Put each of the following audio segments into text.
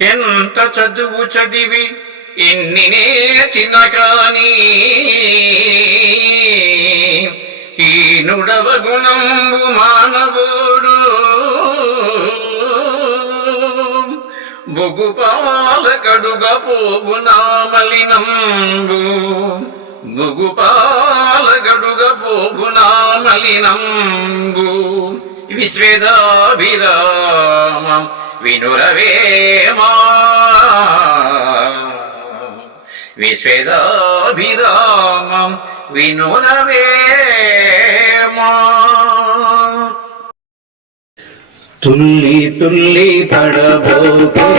ఎంత చదువు చదివి ఎన్ని నేర్చిన కాని? హీనుడవ గుణంబు మానవుడు. బొగుపాల కడుగ పోగునా మలినంబు బొగుపాల గడుగ పోగునా మలినంబు విశ్వేదాభిరామం వినురవేమా విశ్వేదాభిరామం వినురవేమా తుల్లి తుల్లి పడబోకే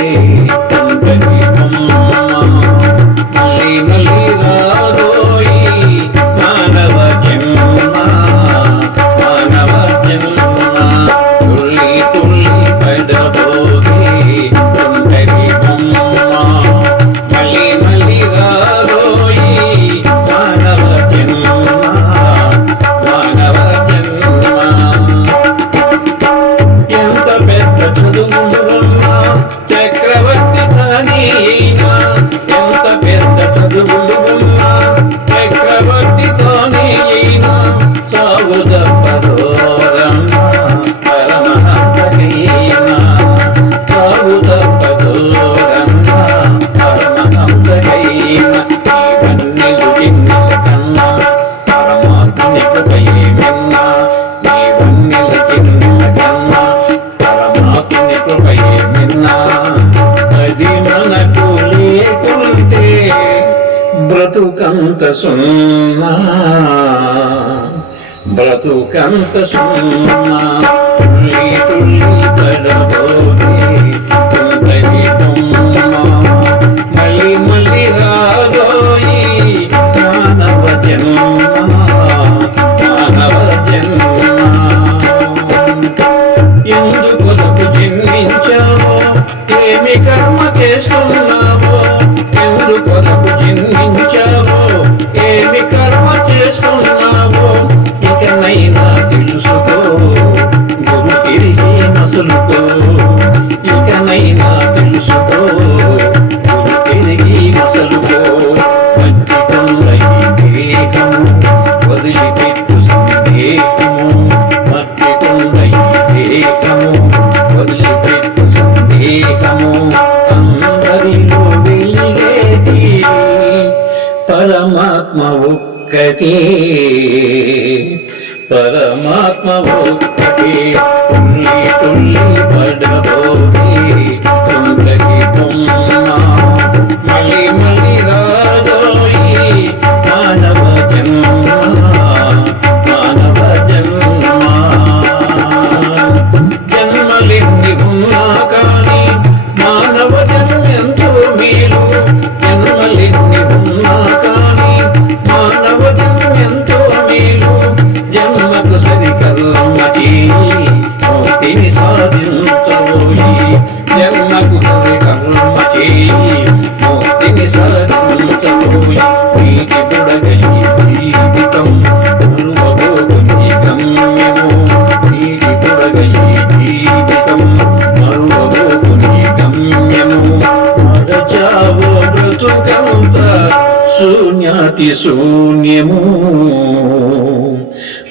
pra todo mundo. బ్రతుకంత సున్నా బ్రతుకంత సున్నా మళ్ళీ మళ్ళీ రాదోయి మానవ జన్మ మానవ జన్మ ఎందుకొరకు జన్మించావో ఏమి కర్మ చేస్తున్నావో ఎందుకొరకు తిరిగి ఇకనైనా తెలుసుకో తిరిగి మసలుకో మట్టి కొండ దేహము వదిలిపెట్టు సందేహము. మట్టి కొండ దేహము వదిలిపెట్టు సందేహము. అందరిలో పరమాత్మ ఒక్కటే. పరమాత్మ ఒక్క తుల్లి తుల్లి పడబోతే సాధించబోయి జన్మకు కర్మ చేయి. ముక్తిని సాధించబోయి నీటి బుడగై జీవితం మరువబోగుని గమ్యము. నీటి బుడగై జీవితం మరువబోగుని గమ్యము. మరచావో బ్రతుకంత శూన్యాతి శూన్యము.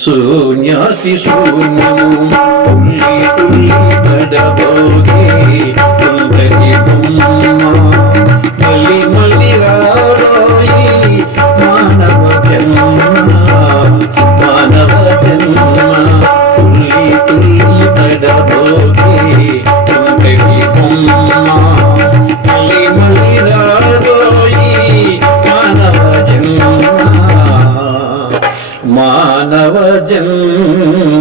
శూన్యాతి శూన్యము తుల్లి తుల్లి పడబోగే తుందరి బొమ్మ. బలి మానవ జన్మ.